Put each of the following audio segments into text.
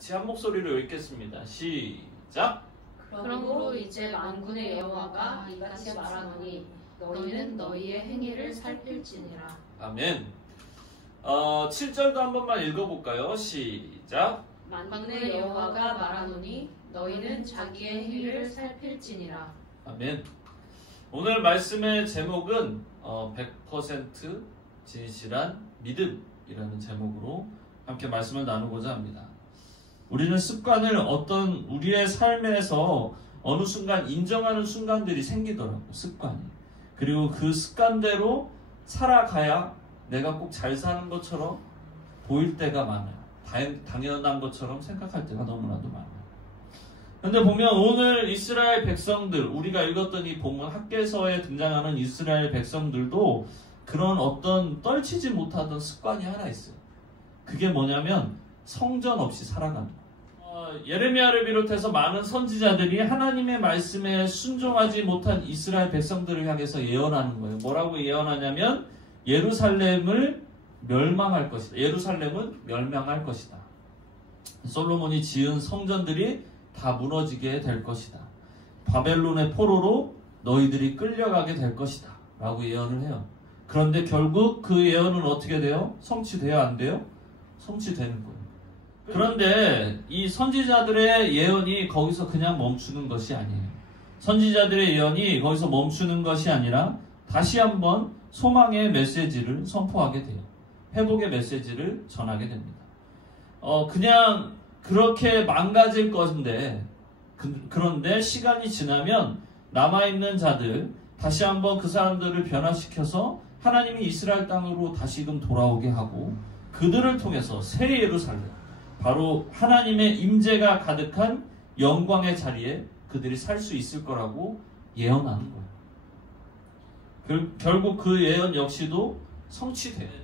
같이 한 목소리로 읽겠습니다. 시작! 그러므로 이제 만군의 여호와가 이같이 말하노니 너희는 너희의 행위를 살필지니라. 아멘. 7절도 한 번만 읽어볼까요? 시작! 만군의 여호와가 말하노니 너희는 자기의 행위를 살필지니라. 아멘. 오늘 말씀의 제목은 100% 진실한 믿음이라는 제목으로 함께 말씀을 나누고자 합니다. 우리는 습관을 우리의 삶에서 어느 순간 인정하는 순간들이 생기더라고요. 습관이. 그리고 그 습관대로 살아가야 내가 꼭 잘 사는 것처럼 보일 때가 많아요. 당연한 것처럼 생각할 때가 너무나도 많아요. 그런데 보면 오늘 이스라엘 백성들, 우리가 읽었던 이 본문 학개서에 등장하는 이스라엘 백성들도 그런 어떤 떨치지 못하던 습관이 하나 있어요. 그게 뭐냐면 성전 없이 살아가는 거예요. 예레미야를 비롯해서 많은 선지자들이 하나님의 말씀에 순종하지 못한 이스라엘 백성들을 향해서 예언하는 거예요. 뭐라고 예언하냐면 예루살렘을 멸망할 것이다. 예루살렘은 멸망할 것이다. 솔로몬이 지은 성전들이 다 무너지게 될 것이다. 바벨론의 포로로 너희들이 끌려가게 될 것이다. 라고 예언을 해요. 그런데 결국 그 예언은 어떻게 돼요? 성취돼야 안 돼요? 성취되는 거예요. 그런데 이 선지자들의 예언이 거기서 그냥 멈추는 것이 아니에요. 선지자들의 예언이 거기서 멈추는 것이 아니라 다시 한번 소망의 메시지를 선포하게 돼요. 회복의 메시지를 전하게 됩니다. 그냥 그렇게 망가질 것인데 그런데 시간이 지나면 남아있는 자들 다시 한번 그 사람들을 변화시켜서 하나님이 이스라엘 땅으로 다시금 돌아오게 하고 그들을 통해서 새 예루살렘, 바로 하나님의 임재가 가득한 영광의 자리에 그들이 살 수 있을 거라고 예언하는 거예요. 결국 그 예언 역시도 성취돼요.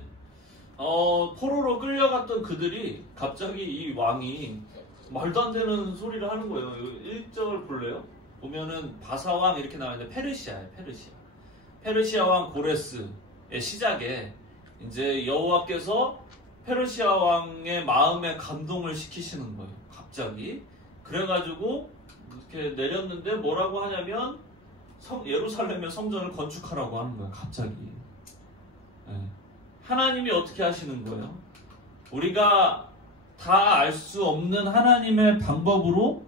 포로로 끌려갔던 그들이 갑자기 이 왕이 말도 안 되는 소리를 하는 거예요. 1절 볼래요? 보면은 바사왕 이렇게 나와있는데 페르시아예요. 페르시아 왕 고레스의 시작에 이제 여호와께서 페르시아 왕의 마음에 감동을 시키시는 거예요. 갑자기. 그래가지고 이렇게 내렸는데 뭐라고 하냐면 예루살렘의 성전을 건축하라고 하는 거예요. 갑자기. 네. 하나님이 어떻게 하시는 거예요? 우리가 다 알 수 없는 하나님의 방법으로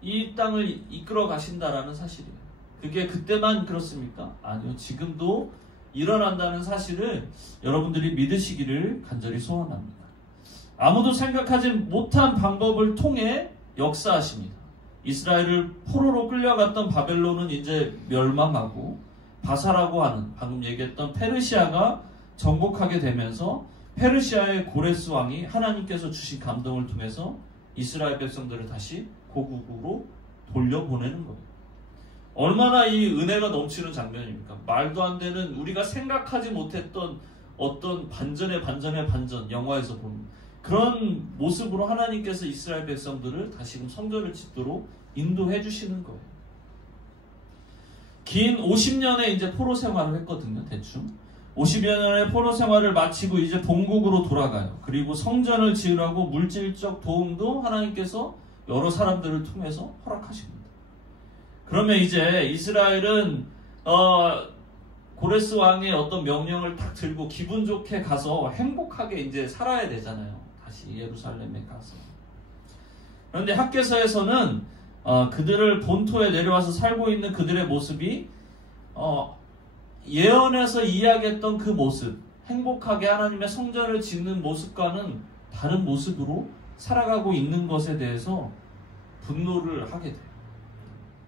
이 땅을 이끌어 가신다라는 사실이에요. 그게 그때만 그렇습니까? 아니요. 지금도 일어난다는 사실을 여러분들이 믿으시기를 간절히 소원합니다. 아무도 생각하지 못한 방법을 통해 역사하십니다. 이스라엘을 포로로 끌려갔던 바벨론은 이제 멸망하고 바사라고 하는 방금 얘기했던 페르시아가 정복하게 되면서 페르시아의 고레스 왕이 하나님께서 주신 감동을 통해서 이스라엘 백성들을 다시 고국으로 돌려보내는 거예요. 얼마나 이 은혜가 넘치는 장면입니까? 말도 안 되는 우리가 생각하지 못했던 어떤 반전의 반전, 영화에서 보는 그런 모습으로 하나님께서 이스라엘 백성들을 다시금 성전을 짓도록 인도해 주시는 거예요. 긴 50년의 이제 포로 생활을 했거든요, 대충. 50여 년의 포로 생활을 마치고 이제 본국으로 돌아가요. 그리고 성전을 지으라고 물질적 도움도 하나님께서 여러 사람들을 통해서 허락하십니다. 그러면 이제 이스라엘은 고레스 왕의 어떤 명령을 딱 들고 기분 좋게 가서 행복하게 이제 살아야 되잖아요. 다시 예루살렘에 가서. 그런데 학개서에서는 그들을 본토에 내려와서 살고 있는 그들의 모습이 예언에서 이야기했던 그 모습, 행복하게 하나님의 성전을 짓는 모습과는 다른 모습으로 살아가고 있는 것에 대해서 분노를 하게 돼요.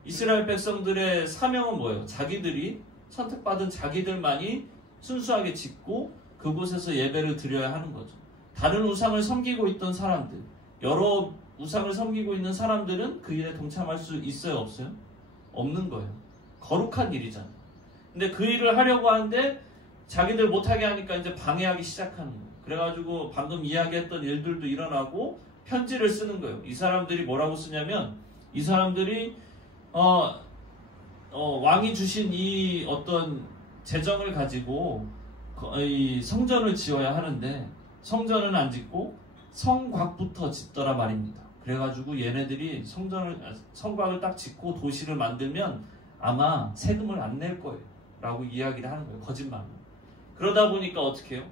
이스라엘 백성들의 사명은 뭐예요? 자기들이 선택받은 자기들만이 순수하게 짓고 그곳에서 예배를 드려야 하는 거죠. 다른 우상을 섬기고 있던 사람들, 여러 우상을 섬기고 있는 사람들은 그 일에 동참할 수 있어요? 없어요? 없는 거예요. 거룩한 일이잖아요. 근데 그 일을 하려고 하는데 자기들 못하게 하니까 이제 방해하기 시작하는 거예요. 그래가지고 방금 이야기했던 일들도 일어나고 편지를 쓰는 거예요. 이 사람들이 뭐라고 쓰냐면 이 사람들이 왕이 주신 이 어떤 재정을 가지고 이 성전을 지어야 하는데 성전은 안 짓고 성곽부터 짓더라 말입니다. 그래가지고 얘네들이 성곽을 딱 짓고 도시를 만들면 아마 세금을 안 낼 거예요 라고 이야기를 하는 거예요. 거짓말로. 그러다 보니까 어떻게 해요?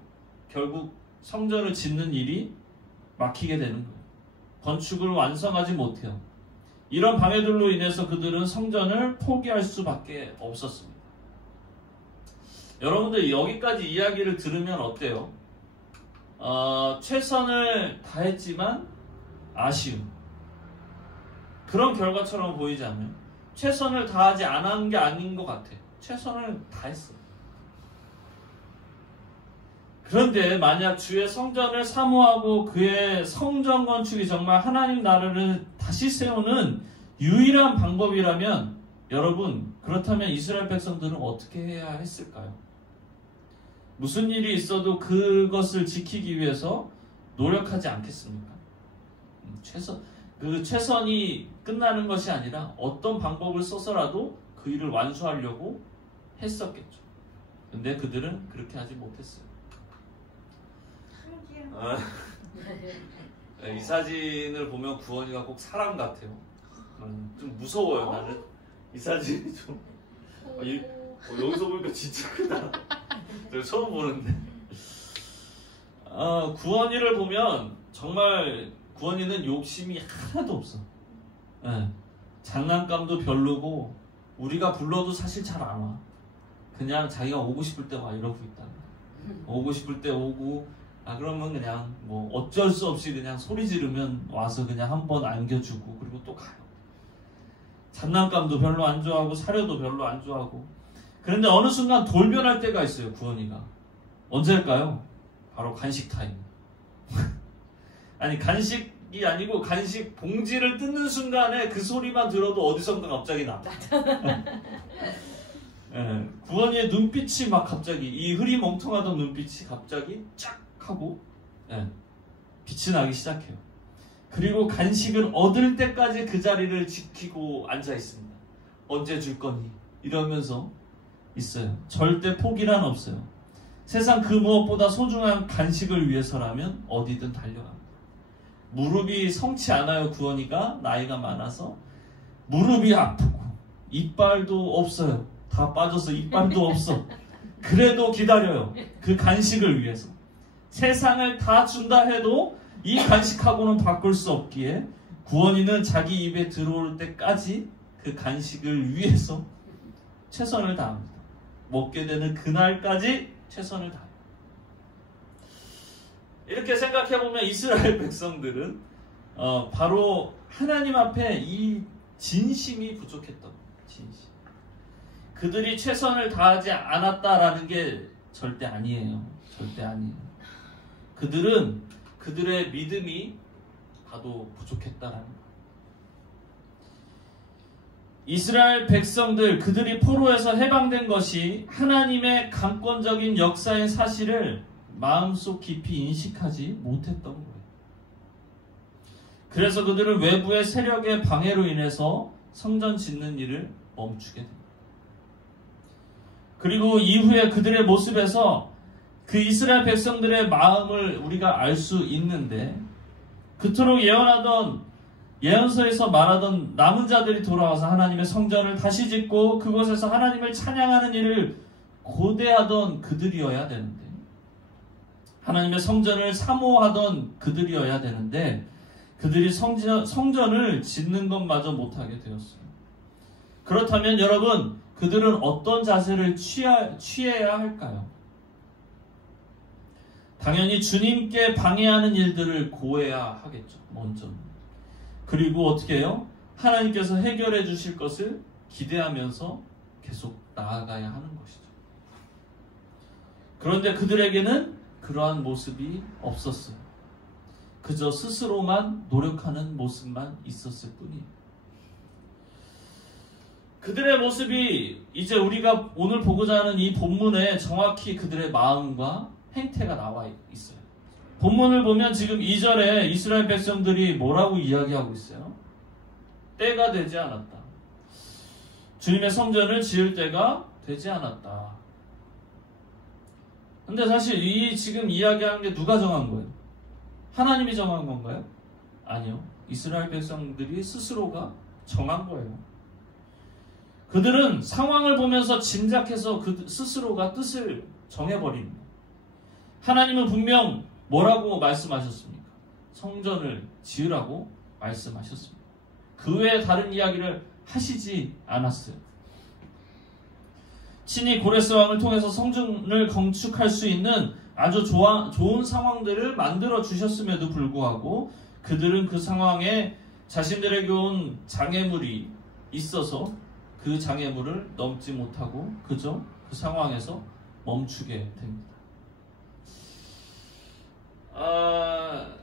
결국 성전을 짓는 일이 막히게 되는 거예요. 건축을 완성하지 못해요. 이런 방해들로 인해서 그들은 성전을 포기할 수밖에 없었습니다. 여러분들 여기까지 이야기를 들으면 어때요? 최선을 다했지만 아쉬움. 그런 결과처럼 보이지 않아요? 최선을 다하지 않은 게 아닌 것 같아요. 최선을 다했어요. 그런데 만약 주의 성전을 사모하고 그의 성전 건축이 정말 하나님 나라를 다시 세우는 유일한 방법이라면 여러분, 그렇다면 이스라엘 백성들은 어떻게 해야 했을까요? 무슨 일이 있어도 그것을 지키기 위해서 노력하지 않겠습니까? 최선이 끝나는 것이 아니라 어떤 방법을 써서라도 그 일을 완수하려고 했었겠죠. 근데 그들은 그렇게 하지 못했어요. 이 사진을 보면 구원이가 꼭 사람 같아요. 좀 무서워요. 나는 이 사진이 좀 여기서 보니까 진짜 크다. 제가 처음 보는데 구원이를 보면 정말 구원이는 욕심이 하나도 없어. 장난감도 별로고 우리가 불러도 사실 잘 안 와. 그냥 자기가 오고 싶을 때 와 이러고 있다. 오고 싶을 때 오고 그러면 그냥 뭐 어쩔 수 없이 그냥 소리 지르면 와서 그냥 한번 안겨주고 그리고 또 가요. 장난감도 별로 안 좋아하고 사료도 별로 안 좋아하고. 그런데 어느 순간 돌변할 때가 있어요. 구원이가. 언제일까요? 바로 간식 타임. 아니 간식이 아니고 간식 봉지를 뜯는 순간에 그 소리만 들어도 어디선가 갑자기 나. 구원이의 눈빛이 막 갑자기 이 흐리멍텅하던 눈빛이 갑자기 쫙 하고 빛이 나기 시작해요. 그리고 간식을 얻을 때까지 그 자리를 지키고 앉아 있습니다. 언제 줄 거니? 이러면서 있어요. 절대 포기란 없어요. 세상 그 무엇보다 소중한 간식을 위해서라면 어디든 달려갑니다. 무릎이 성치 않아요. 구원이가 나이가 많아서 무릎이 아프고 이빨도 없어요. 다 빠져서 이빨도 없어. 그래도 기다려요. 그 간식을 위해서. 세상을 다 준다 해도 이 간식하고는 바꿀 수 없기에 구원이는 자기 입에 들어올 때까지 그 간식을 위해서 최선을 다합니다. 먹게 되는 그날까지 최선을 다해요. 이렇게 생각해보면 이스라엘 백성들은 바로 하나님 앞에 이 진심이 부족했던 거예요. 진심. 그들이 최선을 다하지 않았다라는 게 절대 아니에요. 절대 아니에요. 그들은 그들의 믿음이 다도 부족했다라는 거예요. 이스라엘 백성들 그들이 포로에서 해방된 것이 하나님의 강권적인 역사의 사실을 마음속 깊이 인식하지 못했던 거예요. 그래서 그들은 외부의 세력의 방해로 인해서 성전 짓는 일을 멈추게 됩니다. 그리고 이후에 그들의 모습에서 그 이스라엘 백성들의 마음을 우리가 알 수 있는데 그토록 예언서에서 말하던 남은 자들이 돌아와서 하나님의 성전을 다시 짓고 그곳에서 하나님을 찬양하는 일을 고대하던 그들이어야 되는데 하나님의 성전을 사모하던 그들이어야 되는데 그들이 성전을 짓는 것마저 못하게 되었어요. 그렇다면 여러분 그들은 어떤 자세를 취해야 할까요? 당연히 주님께 방해하는 일들을 고해야 하겠죠. 먼저는. 그리고 어떻게 해요? 하나님께서 해결해 주실 것을 기대하면서 계속 나아가야 하는 것이죠. 그런데 그들에게는 그러한 모습이 없었어요. 그저 스스로만 노력하는 모습만 있었을 뿐이에요. 그들의 모습이 이제 우리가 오늘 보고자 하는 이 본문에 정확히 그들의 마음과 행태가 나와 있어요. 본문을 보면 지금 2절에 이스라엘 백성들이 뭐라고 이야기하고 있어요? 때가 되지 않았다. 주님의 성전을 지을 때가 되지 않았다. 근데 사실 이 지금 이야기하는 게 누가 정한 거예요? 하나님이 정한 건가요? 아니요. 이스라엘 백성들이 스스로가 정한 거예요. 그들은 상황을 보면서 짐작해서 그 스스로가 뜻을 정해버립니다. 하나님은 분명 뭐라고 말씀하셨습니까? 성전을 지으라고 말씀하셨습니다. 그 외에 다른 이야기를 하시지 않았어요. 친히 고레스 왕을 통해서 성전을 건축할 수 있는 아주 좋은 상황들을 만들어 주셨음에도 불구하고 그들은 그 상황에 자신들에게 온 장애물이 있어서 그 장애물을 넘지 못하고 그저 그 상황에서 멈추게 됩니다.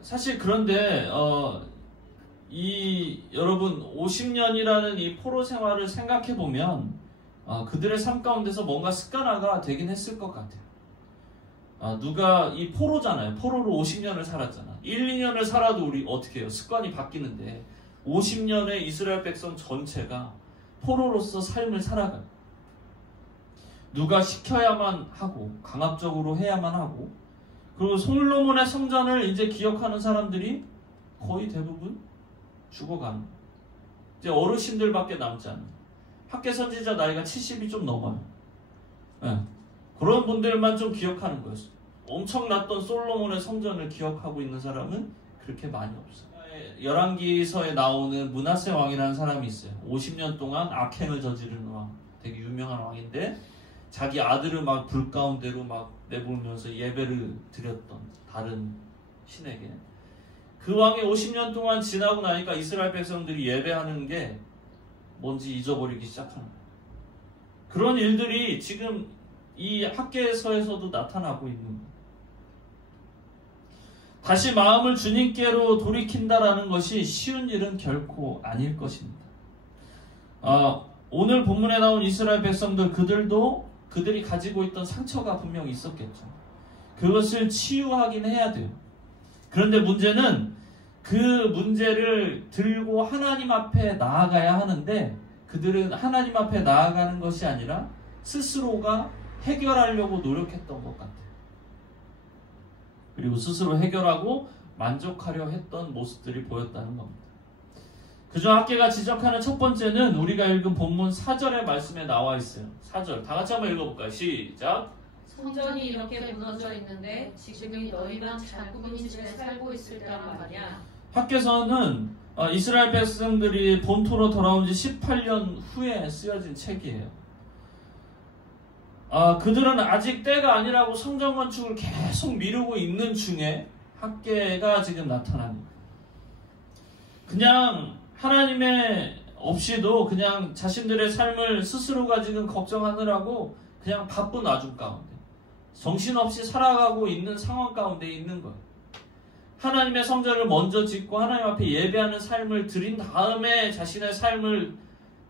사실 그런데 여러분 50년이라는 이 포로 생활을 생각해 보면 그들의 삶 가운데서 뭔가 습관화가 되긴 했을 것 같아요. 누가 이 포로잖아요. 포로로 50년을 살았잖아. 1, 2년을 살아도 우리 어떻게 해요? 습관이 바뀌는데 50년의 이스라엘 백성 전체가 포로로서 삶을 살아가요. 누가 시켜야만 하고 강압적으로 해야만 하고 그리고 솔로몬의 성전을 이제 기억하는 사람들이 거의 대부분 죽어가는 거예요. 이제 어르신들밖에 남지 않는 학계 선지자 나이가 70이 좀 넘어요. 네. 그런 분들만 좀 기억하는 거예요. 엄청났던 솔로몬의 성전을 기억하고 있는 사람은 그렇게 많이 없어요. 열왕기서에 나오는 므낫세 왕이라는 사람이 있어요. 50년 동안 악행을 저지르는 왕, 되게 유명한 왕인데 자기 아들을 막 불 가운데로 막 내몰면서 예배를 드렸던 다른 신에게. 그 왕이 50년 동안 지나고 나니까 이스라엘 백성들이 예배하는 게 뭔지 잊어버리기 시작하는 거예요. 그런 일들이 지금 이 학계서에서도 나타나고 있는 거예요. 다시 마음을 주님께로 돌이킨다라는 것이 쉬운 일은 결코 아닐 것입니다. 오늘 본문에 나온 이스라엘 백성들 그들이 가지고 있던 상처가 분명히 있었겠죠. 그것을 치유하긴 해야 돼요. 그런데 문제는 그 문제를 들고 하나님 앞에 나아가야 하는데 그들은 하나님 앞에 나아가는 것이 아니라 스스로가 해결하려고 노력했던 것 같아요. 그리고 스스로 해결하고 만족하려 했던 모습들이 보였다는 겁니다. 그중 학계가 지적하는 첫 번째는 우리가 읽은 본문 4절의 말씀에 나와 있어요. 4절 다 같이 한번 읽어볼까요? 시작. 성전이 이렇게 무너져 있는데 지금이 너희만 잘 꾸민 집에 살고 있을 때란 말이야. 학계서는 이스라엘 백성들이 본토로 돌아온 지 18년 후에 쓰여진 책이에요. 그들은 아직 때가 아니라고 성전 건축을 계속 미루고 있는 중에 학계가 지금 나타납니다. 그냥 하나님의 없이도 그냥 자신들의 삶을 스스로가 지금 걱정하느라고 그냥 바쁜 와중 가운데 정신없이 살아가고 있는 상황 가운데 있는 거예요. 하나님의 성전을 먼저 짓고 하나님 앞에 예배하는 삶을 드린 다음에 자신의 삶을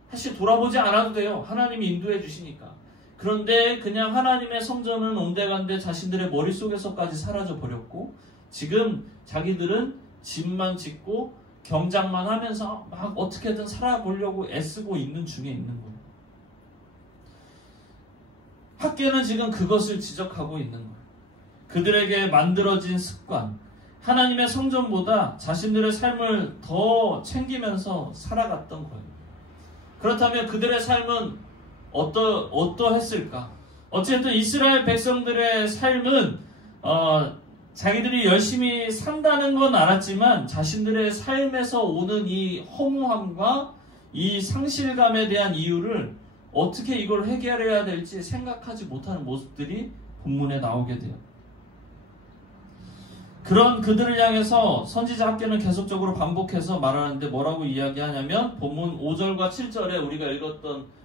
사실 돌아보지 않아도 돼요. 하나님이 인도해 주시니까. 그런데 그냥 하나님의 성전은 온데간데 자신들의 머릿속에서까지 사라져 버렸고 지금 자기들은 집만 짓고 경작만 하면서 막 어떻게든 살아보려고 애쓰고 있는 중에 있는 거예요. 학계는 지금 그것을 지적하고 있는 거예요. 그들에게 만들어진 습관, 하나님의 성전보다 자신들의 삶을 더 챙기면서 살아갔던 거예요. 그렇다면 그들의 삶은 어떠했을까? 어쨌든 이스라엘 백성들의 삶은 자기들이 열심히 산다는 건 알았지만 자신들의 삶에서 오는 이 허무함과 이 상실감에 대한 이유를 어떻게 이걸 해결해야 될지 생각하지 못하는 모습들이 본문에 나오게 돼요. 그런 그들을 향해서 선지자 학계는 계속적으로 반복해서 말하는데 뭐라고 이야기하냐면 본문 5절과 7절에 우리가 읽었던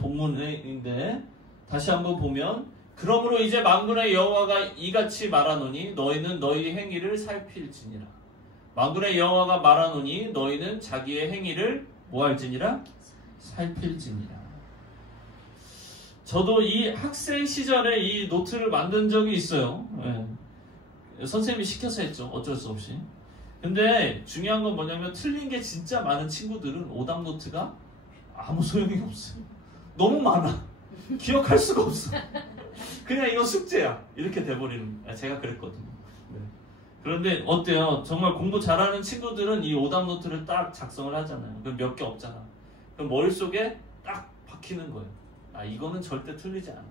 본문인데 다시 한번 보면 그러므로 이제 만군의 여호와가 이같이 말하노니 너희는 너희 행위를 살필지니라. 만군의 여호와가 말하노니 너희는 자기의 행위를 뭐할지니라? 살필지니라. 저도 이 학생 시절에 이 노트를 만든 적이 있어요. 선생님이 시켜서 했죠. 어쩔 수 없이. 근데 중요한 건 뭐냐면 틀린 게 진짜 많은 친구들은 오답 노트가 아무 소용이 없어요. 너무 많아. 기억할 수가 없어. 그냥 이거 숙제야. 이렇게 돼버리는. 제가 그랬거든요. 네. 그런데 어때요? 정말 공부 잘하는 친구들은 이 오답 노트를 딱 작성을 하잖아요. 그럼 몇 개 없잖아. 그럼 머릿속에 딱 박히는 거예요. 아, 이거는 절대 틀리지 않아.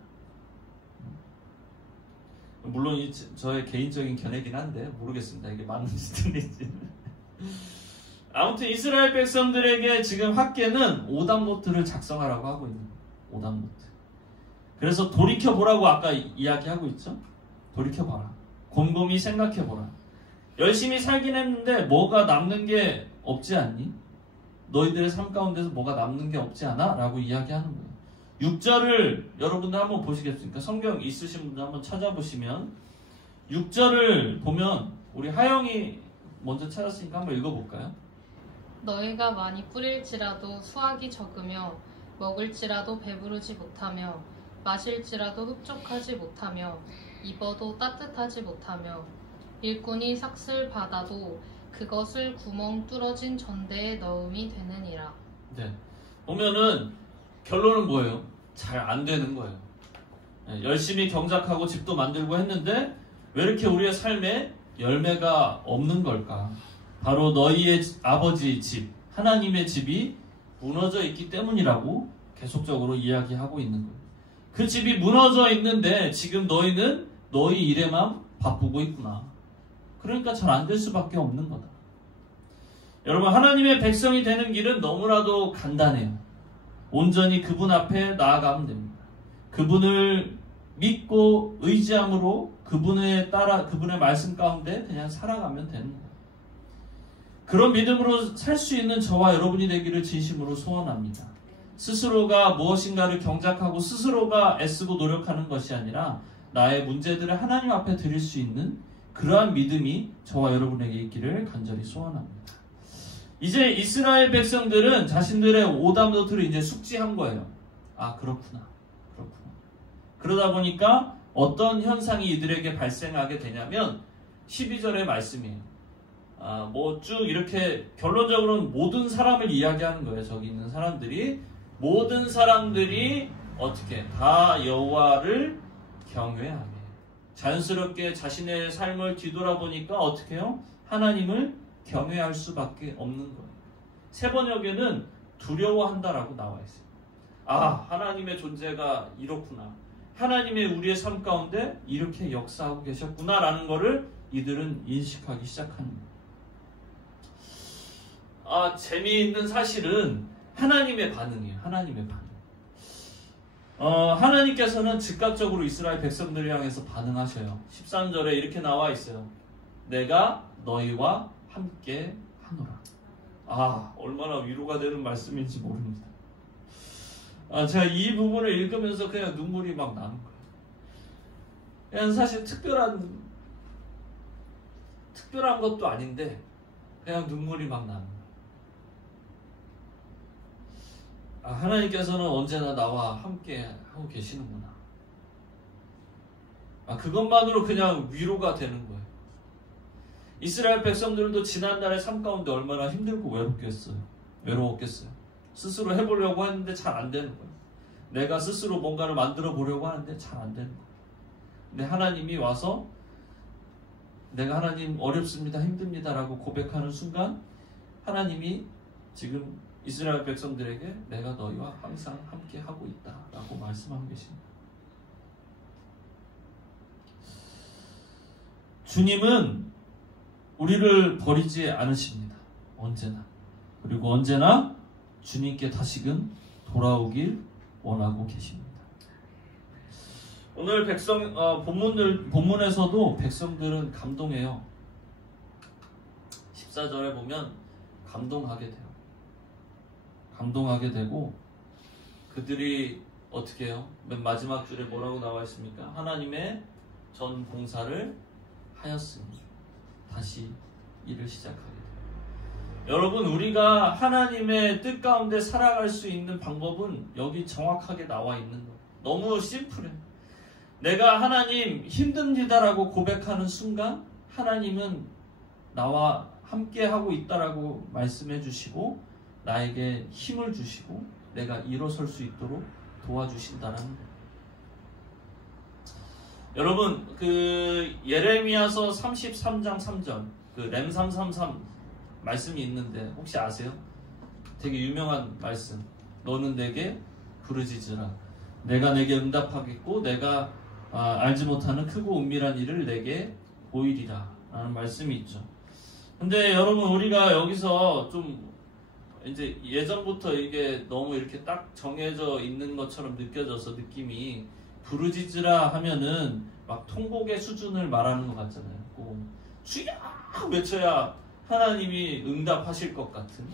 물론 저의 개인적인 견해긴 한데 모르겠습니다. 이게 맞는지 틀린지. 아무튼 이스라엘 백성들에게 지금 학계는 오답 노트를 작성하라고 하고 있는 거예요. 오답 노트. 그래서 돌이켜보라고 아까 이야기하고 있죠. 돌이켜봐라. 곰곰이 생각해보라. 열심히 살긴 했는데 뭐가 남는 게 없지 않니? 너희들의 삶 가운데서 뭐가 남는 게 없지 않아? 라고 이야기하는 거예요. 6절을 여러분들 한번 보시겠습니까? 성경 있으신 분들 한번 찾아보시면 6절을 보면 우리 하영이 먼저 찾았으니까 한번 읽어볼까요? 너희가 많이 뿌릴지라도 수확이 적으며 먹을지라도 배부르지 못하며 마실지라도 흡족하지 못하며 입어도 따뜻하지 못하며 일꾼이 삭슬 받아도 그것을 구멍 뚫어진 전대에 넣음이 되느니라. 네. 보면은 결론은 뭐예요? 잘 안 되는 거예요. 네, 열심히 경작하고 집도 만들고 했는데 왜 이렇게 우리의 삶에 열매가 없는 걸까? 바로 너희의 아버지의 집, 하나님의 집이 무너져 있기 때문이라고 계속적으로 이야기하고 있는 거예요. 그 집이 무너져 있는데 지금 너희는 너희 일에만 바쁘고 있구나. 그러니까 잘 안 될 수밖에 없는 거다. 여러분, 하나님의 백성이 되는 길은 너무나도 간단해요. 온전히 그분 앞에 나아가면 됩니다. 그분을 믿고 의지함으로 그분의 말씀 가운데 그냥 살아가면 되는 거예요. 그런 믿음으로 살 수 있는 저와 여러분이 되기를 진심으로 소원합니다. 스스로가 무엇인가를 경작하고 스스로가 애쓰고 노력하는 것이 아니라 나의 문제들을 하나님 앞에 드릴 수 있는 그러한 믿음이 저와 여러분에게 있기를 간절히 소원합니다. 이제 이스라엘 백성들은 자신들의 오답 노트를 이제 숙지한 거예요. 아, 그렇구나. 그러다 보니까 어떤 현상이 이들에게 발생하게 되냐면 12절의 말씀이에요. 뭐 쭉 이렇게 결론적으로는 모든 사람을 이야기하는 거예요. 저기 있는 사람들이 모든 사람들이 어떻게 다 여호와를 경외하게. 자연스럽게 자신의 삶을 뒤돌아보니까 어떻게 해요? 하나님을 경외할 수밖에 없는 거예요. 세 번역에는 두려워한다라고 나와 있어요. 아, 하나님의 존재가 이렇구나. 하나님의 우리의 삶 가운데 이렇게 역사하고 계셨구나라는 것을 이들은 인식하기 시작하는 거예요. 재미있는 사실은 하나님의 반응이에요. 하나님의 반응. 하나님께서는 즉각적으로 이스라엘 백성들을 향해서 반응하셔요. 13절에 이렇게 나와 있어요. 내가 너희와 함께 하노라. 얼마나 위로가 되는 말씀인지 모릅니다. 제가 이 부분을 읽으면서 그냥 눈물이 막 나는 거예요. 그냥 사실 특별한 것도 아닌데 그냥 눈물이 막 나는 거예요. 하나님께서는 언제나 나와 함께 하고 계시는구나. 그것만으로 그냥 위로가 되는 거예요. 이스라엘 백성들도 지난날의 삶 가운데 얼마나 힘들고 외로웠겠어요. 스스로 해보려고 했는데 잘 안 되는 거예요. 내가 스스로 뭔가를 만들어 보려고 하는데 잘 안 되는 거예요. 근데 하나님이 와서 내가 하나님 어렵습니다, 힘듭니다 라고 고백하는 순간 하나님이 지금 이스라엘 백성들에게 내가 너희와 항상 함께 하고 있다 라고 말씀하고 계십니다. 주님은 우리를 버리지 않으십니다. 언제나. 그리고 언제나 주님께 다시금 돌아오길 원하고 계십니다. 오늘 본문에서도 백성들은 감동해요. 14절에 보면 감동하게 돼요. 감동하게 되고 그들이 어떻게 해요? 맨 마지막 줄에 뭐라고 나와 있습니까? 하나님의 전 봉사를 하였으니 다시 일을 시작하게 돼요. 여러분, 우리가 하나님의 뜻 가운데 살아갈 수 있는 방법은 여기 정확하게 나와 있는 거예요. 너무 심플해. 내가 하나님 힘듭니다라고 고백하는 순간 하나님은 나와 함께 하고 있다라고 말씀해 주시고 나에게 힘을 주시고 내가 일어설 수 있도록 도와주신다는 거예요. 여러분 그 예레미야서 33장 3절 그 램333 말씀이 있는데 혹시 아세요? 되게 유명한 말씀. 너는 내게 부르짖으라. 내가 내게 응답하겠고 내가 알지 못하는 크고 은밀한 일을 내게 보이리라 라는 말씀이 있죠. 근데 여러분 우리가 여기서 좀 이제 예전부터 이게 너무 이렇게 딱 정해져 있는 것처럼 느껴져서 느낌이 부르짖으라 하면은 막 통곡의 수준을 말하는 것 같잖아요. 주야 외쳐야 하나님이 응답하실 것 같은.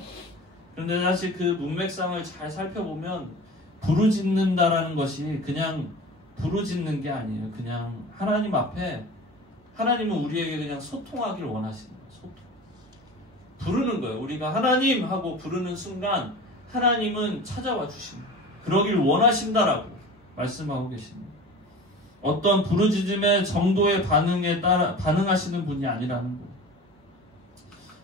그런데 사실 그 문맥상을 잘 살펴보면 부르짖는다라는 것이 그냥 부르짖는 게 아니에요. 그냥 하나님 앞에 하나님은 우리에게 그냥 소통하기를 원하시는 거예요. 소통. 부르는 거예요. 우리가 하나님 하고 부르는 순간 하나님은 찾아와 주십니다. 그러길 원하신다라고 말씀하고 계십니다. 어떤 부르짖음의 정도의 반응에 따라 반응하시는 분이 아니라는 거예요.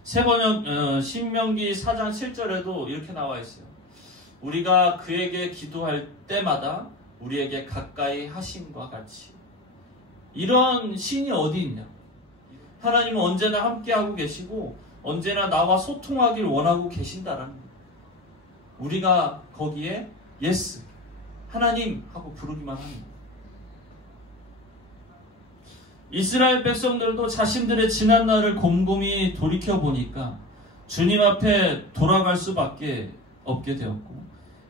세번역 신명기 4장 7절에도 이렇게 나와 있어요. 우리가 그에게 기도할 때마다 우리에게 가까이 하심과 같이. 이런 신이 어디 있냐? 하나님은 언제나 함께하고 계시고 언제나 나와 소통하길 원하고 계신다라는 거예요. 우리가 거기에 예스 하나님 하고 부르기만 하는 거예요. 이스라엘 백성들도 자신들의 지난 날을 곰곰이 돌이켜보니까 주님 앞에 돌아갈 수밖에 없게 되었고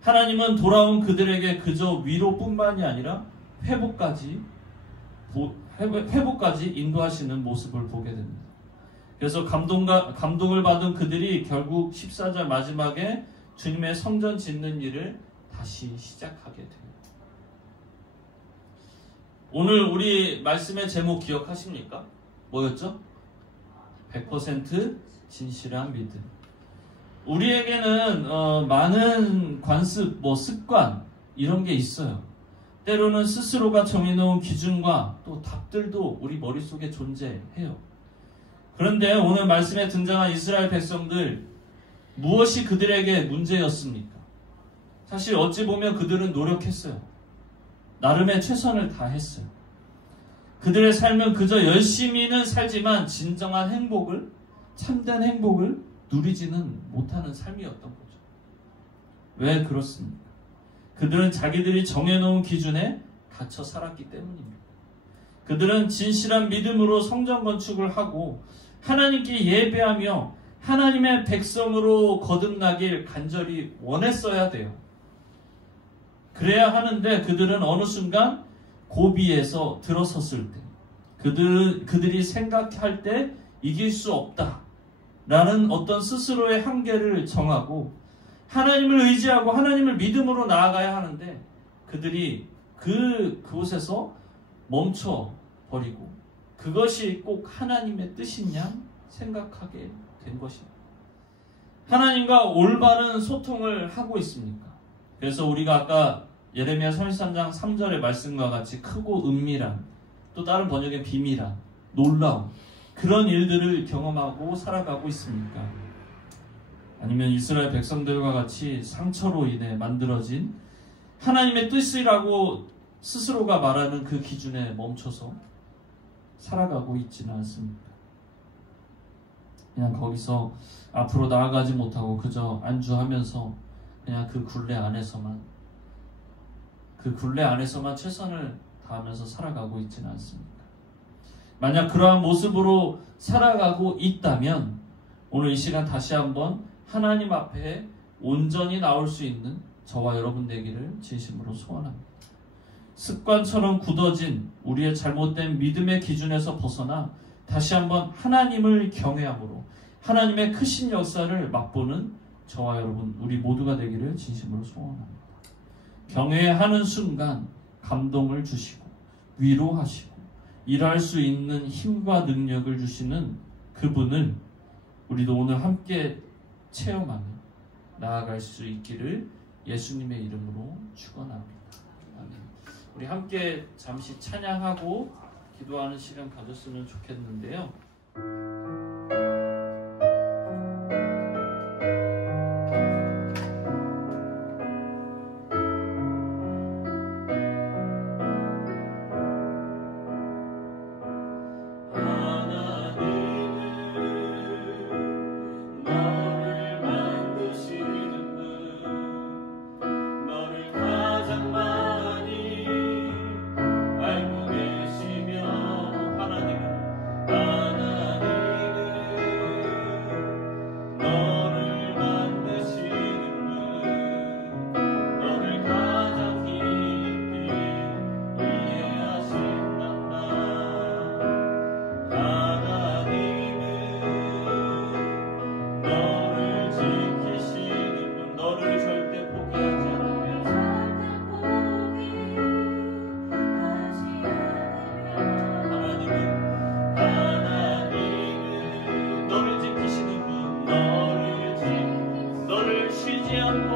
하나님은 돌아온 그들에게 그저 위로뿐만이 아니라 회복까지 인도하시는 모습을 보게 됩니다. 그래서 감동을 받은 그들이 결국 14절 마지막에 주님의 성전 짓는 일을 다시 시작하게 됩니다. 오늘 우리 말씀의 제목 기억하십니까? 뭐였죠? 100% 진실한 믿음. 우리에게는 많은 관습, 습관 이런 게 있어요. 때로는 스스로가 정해놓은 기준과 또 답들도 우리 머릿속에 존재해요. 그런데 오늘 말씀에 등장한 이스라엘 백성들 무엇이 그들에게 문제였습니까? 사실 어찌 보면 그들은 노력했어요. 나름의 최선을 다했어요. 그들의 삶은 그저 열심히는 살지만 진정한 행복을, 참된 행복을 누리지는 못하는 삶이었던 거죠. 왜 그렇습니까? 그들은 자기들이 정해놓은 기준에 갇혀 살았기 때문입니다. 그들은 진실한 믿음으로 성전 건축을 하고 하나님께 예배하며 하나님의 백성으로 거듭나길 간절히 원했어야 돼요. 그래야 하는데 그들은 어느 순간 고비에서 들어섰을 때 그들이 생각할 때 이길 수 없다라는 어떤 스스로의 한계를 정하고 하나님을 의지하고 하나님을 믿음으로 나아가야 하는데 그들이 그곳에서 멈춰버리고 그것이 꼭 하나님의 뜻이냐 생각하게 된 것입니다. 하나님과 올바른 소통을 하고 있습니까? 그래서 우리가 아까 예레미야 33장 3절의 말씀과 같이 크고 은밀한 또 다른 번역의 비밀한 놀라운 그런 일들을 경험하고 살아가고 있습니까? 아니면 이스라엘 백성들과 같이 상처로 인해 만들어진 하나님의 뜻이라고 스스로가 말하는 그 기준에 멈춰서 살아가고 있지는 않습니다. 그냥 거기서 앞으로 나아가지 못하고 그저 안주하면서 그냥 그 굴레 안에서만 최선을 다하면서 살아가고 있지는 않습니다. 만약 그러한 모습으로 살아가고 있다면 오늘 이 시간 다시 한번 하나님 앞에 온전히 나올 수 있는 저와 여러분 되기를 진심으로 소원합니다. 습관처럼 굳어진 우리의 잘못된 믿음의 기준에서 벗어나 다시 한번 하나님을 경외함으로 하나님의 크신 역사를 맛보는 저와 여러분 우리 모두가 되기를 진심으로 소원합니다. 경외하는 순간 감동을 주시고 위로하시고 일할 수 있는 힘과 능력을 주시는 그분을 우리도 오늘 함께 체험하며 나아갈 수 있기를 예수님의 이름으로 축원합니다. 아멘. 우리 함께 잠시 찬양하고 기도하는 시간 가졌으면 좋겠는데요. 쉬지 않고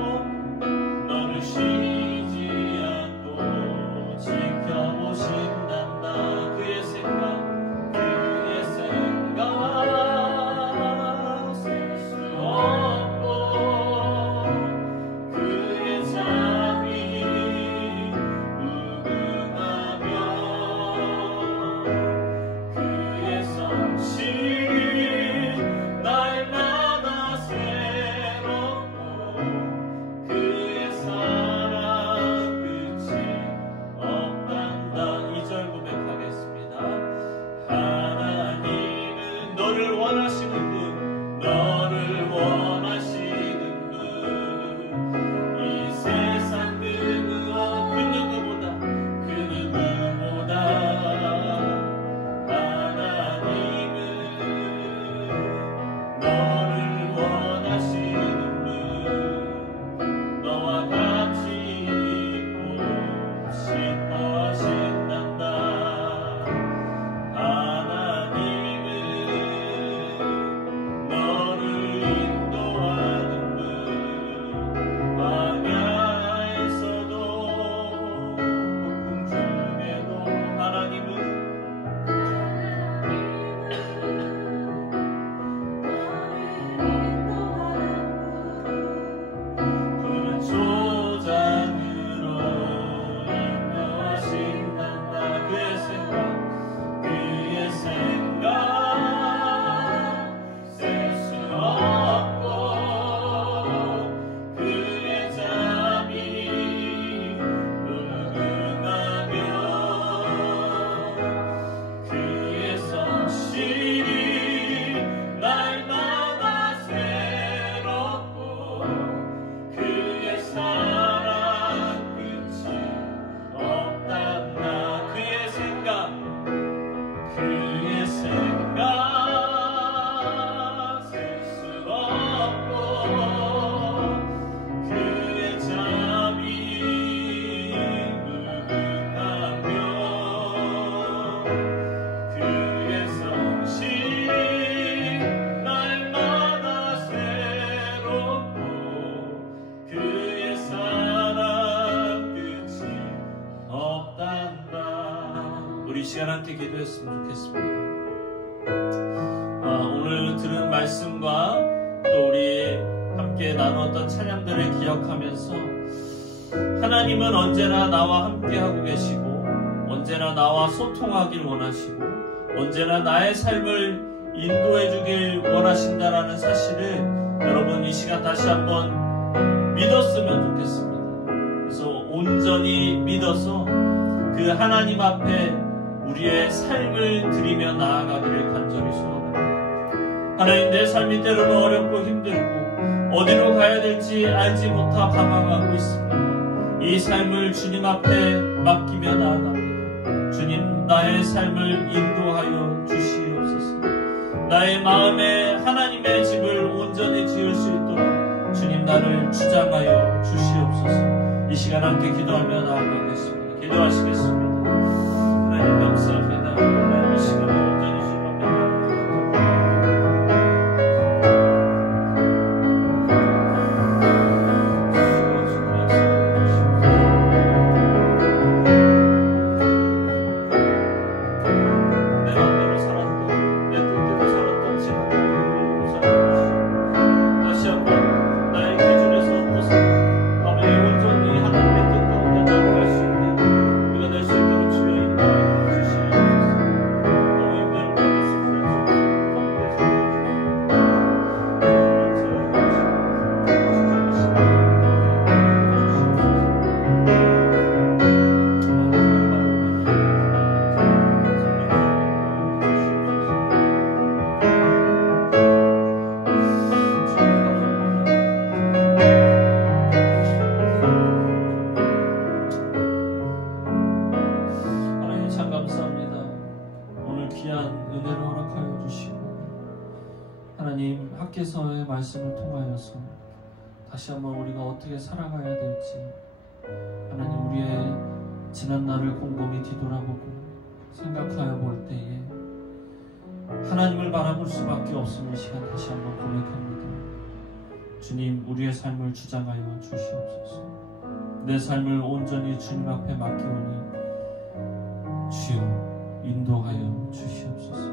너를 쉬지 않고 지켜보신단다. 그의 생각 셀 수 없고 그의 잠이 무궁하며 그의 성실 날마다 새롭고 그의 사랑 끝이 없단다. 2절 고백하겠습니다. 하나님은 너를 원하시는 분, 너를 원하시는 분, 이 세상 그 무엇 그 누구보다 하나님은 너를 원하시는 분, 너와 같이 있고 싶어하신단다. 하나님은 너를 인도하는 분, 광야에서도 폭풍 중에도 하나님은 푸른 초장으로 인도하신단다. 그의 생각 셀 수 없고 그의 잠이 무궁하며 그의 성실이 날마다 새롭고 그의 사랑 끝이 없단다. 그의 생각 셀 수 없고 그의 잠이 무궁하며 그의 성실 날마다 새롭고 그의 사랑 끝이 없단다. 우리 시간 함께 기도했으면 좋겠습니다. 오늘 들은 말씀과 또 우리 함께 나누었던 찬양들을 기억하면서 하나님은 언제나 나와 함께하고 계시고 언제나 나와 소통하길 원하시고 언제나 나의 삶을 인도해 주길 원하신다라는 사실을 여러분 이 시간 다시 한번 믿었으면 좋겠습니다. 그래서 온전히 믿어서 그 하나님 앞에 우리의 삶을 드리며 나아가기를 간절히 소원합니다. 하나님, 내 삶이 때로는 어렵고 힘들고 어디로 가야 될지 알지 못하 방황하고 있습니다. 이 삶을 주님 앞에 맡기며 나아갑니다. 주님, 나의 삶을 인도하여 주시옵소서. 나의 마음에 하나님의 집을 온전히 지을 수 있도록 주님 나를 주장하여 주시옵소서. 이 시간 함께 기도하며 나아가겠습니다. 기도하시겠습니다. 하나님 감사합니다. 하나님 이 시간에 온전히 주님 앞에 내 마음대로 살았고 내 뜻대로 살았던 지금도 살아주시고 다시 한번 나의 기준에서 벗어나 아버지 온전히 하나님의 뜻 가운데 나아갈 수 있는 우리가 될 수 있도록 주여 인도해 주시옵소서. 너무 힘들고 하나님 참 감사합니다. 오늘 귀한 은혜를 허락하여 주시고 하나님 학개서의 말씀을 통하여서 다시 한번 우리가 어떻게 살아가야 될지 하나님 우리의 지난 날을 곰곰이 뒤돌아보고 생각하여 볼 때에 하나님을 바라볼 수밖에 없음을 시간 다시 한번 고백합니다. 주님, 우리의 삶을 주장하여 주시옵소서. 내 삶을 온전히 주님 앞에 맡기오니 주여 인도하여 주시옵소서.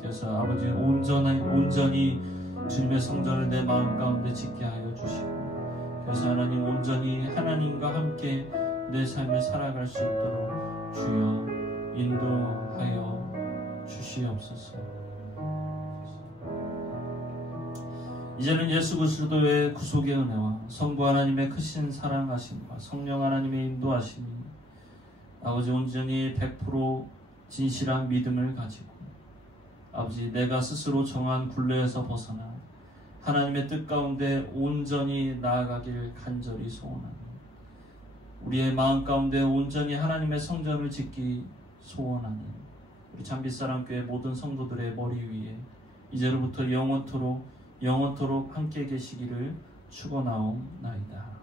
그래서 아버지 온전히 주님의 성전을 내 마음 가운데 짓게 하여 주시고, 그래서 하나님 온전히 하나님과 함께 내 삶을 살아갈 수 있도록 주여 인도하여 주시옵소서. 이제는 예수 그리스도의 구속의 은혜와 성부 하나님의 크신 사랑하심과 성령 하나님의 인도하심이 아버지 온전히 100% 진실한 믿음을 가지고 아버지 내가 스스로 정한 굴레에서 벗어나 하나님의 뜻 가운데 온전히 나아가길 간절히 소원하니 우리의 마음 가운데 온전히 하나님의 성전을 짓기 소원하니 우리 잠빛사랑교회 모든 성도들의 머리 위에 이제로부터 영원토록 함께 계시기를 축원하옵나이다.